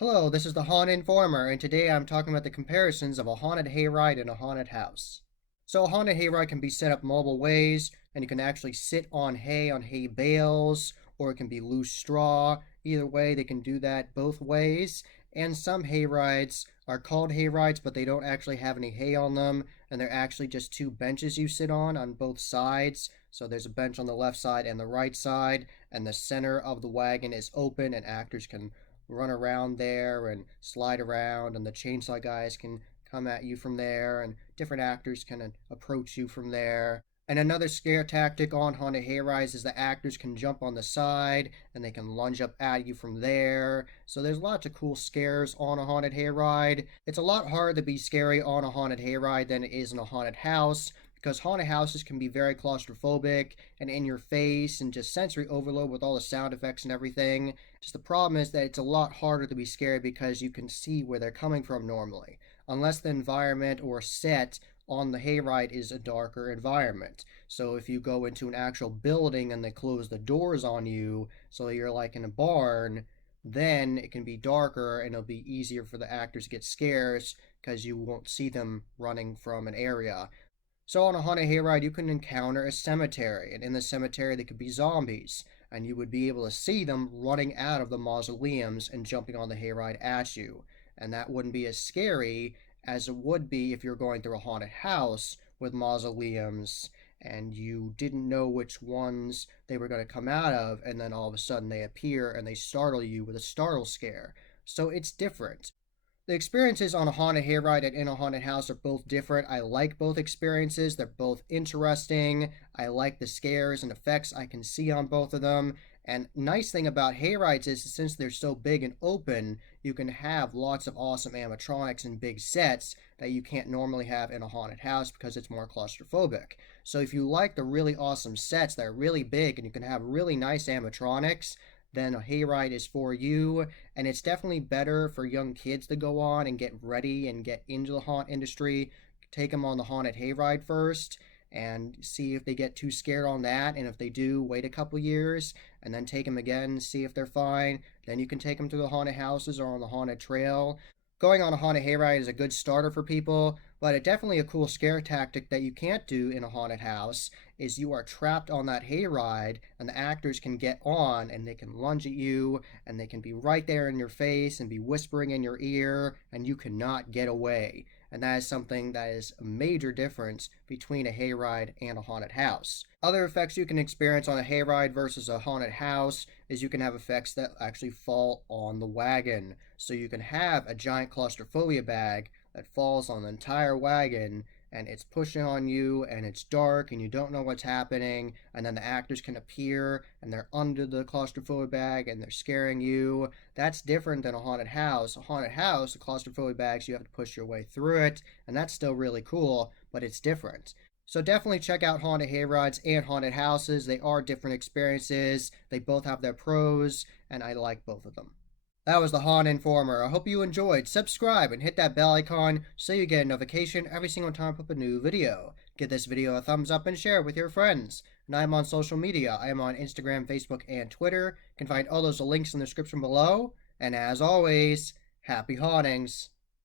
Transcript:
Hello, this is the Haunted Informer, and today I'm talking about the comparisons of a haunted hayride and a haunted house. So, a haunted hayride can be set up multiple ways, and you can actually sit on hay bales, or it can be loose straw. Either way, they can do that both ways. And some hayrides are called hayrides, but they don't actually have any hay on them, and they're actually just two benches you sit on both sides. So, there's a bench on the left side and the right side, and the center of the wagon is open, and actors can run around there and slide around, and the chainsaw guys can come at you from there, and different actors can approach you from there. And another scare tactic on haunted hayrides is the actors can jump on the side and they can lunge up at you from there. So there's lots of cool scares on a haunted hayride. It's a lot harder to be scary on a haunted hayride than it is in a haunted house, because haunted houses can be very claustrophobic and in your face and just sensory overload with all the sound effects and everything. Just the problem is that it's a lot harder to be scary because you can see where they're coming from normally, unless the environment or set on the hayride is a darker environment. So if you go into an actual building and they close the doors on you, so you're like in a barn, then it can be darker and it'll be easier for the actors to get scares because you won't see them running from an area. So on a haunted hayride, you can encounter a cemetery, and in the cemetery there could be zombies, and you would be able to see them running out of the mausoleums and jumping on the hayride at you. And that wouldn't be as scary as it would be if you're going through a haunted house with mausoleums and you didn't know which ones they were going to come out of, and then all of a sudden they appear and they startle you with a startle scare. So it's different. The experiences on a haunted hayride and in a haunted house are both different. I like both experiences. They're both interesting. I like the scares and effects I can see on both of them. And nice thing about hayrides is since they're so big and open, you can have lots of awesome animatronics and big sets that you can't normally have in a haunted house because it's more claustrophobic. So if you like the really awesome sets that are really big and you can have really nice animatronics, then a hayride is for you. And it's definitely better for young kids to go on and get ready and get into the haunt industry. Take them on the haunted hayride first and see if they get too scared on that. And if they do, wait a couple years and then take them again, see if they're fine. Then you can take them to the haunted houses or on the haunted trail. Going on a haunted hayride is a good starter for people, but it's definitely a cool scare tactic that you can't do in a haunted house is you are trapped on that hayride and the actors can get on and they can lunge at you and they can be right there in your face and be whispering in your ear and you cannot get away. And that is something that is a major difference between a hayride and a haunted house. Other effects you can experience on a hayride versus a haunted house is you can have effects that actually fall on the wagon. So you can have a giant claustrophobia bag that falls on the entire wagon and it's pushing on you and it's dark and you don't know what's happening, and then the actors can appear and they're under the claustrophobia bag and they're scaring you. That's different than a haunted house. A haunted house, the claustrophobia bags, you have to push your way through it, and that's still really cool, but it's different. So definitely check out haunted hayrides and haunted houses. They are different experiences. They both have their pros, and I like both of them. That was the Haunted Informer. I hope you enjoyed. Subscribe and hit that bell icon so you get a notification every single time I put up a new video. Give this video a thumbs up and share it with your friends. And I am on social media. I am on Instagram, Facebook, and Twitter. You can find all those links in the description below. And as always, happy hauntings.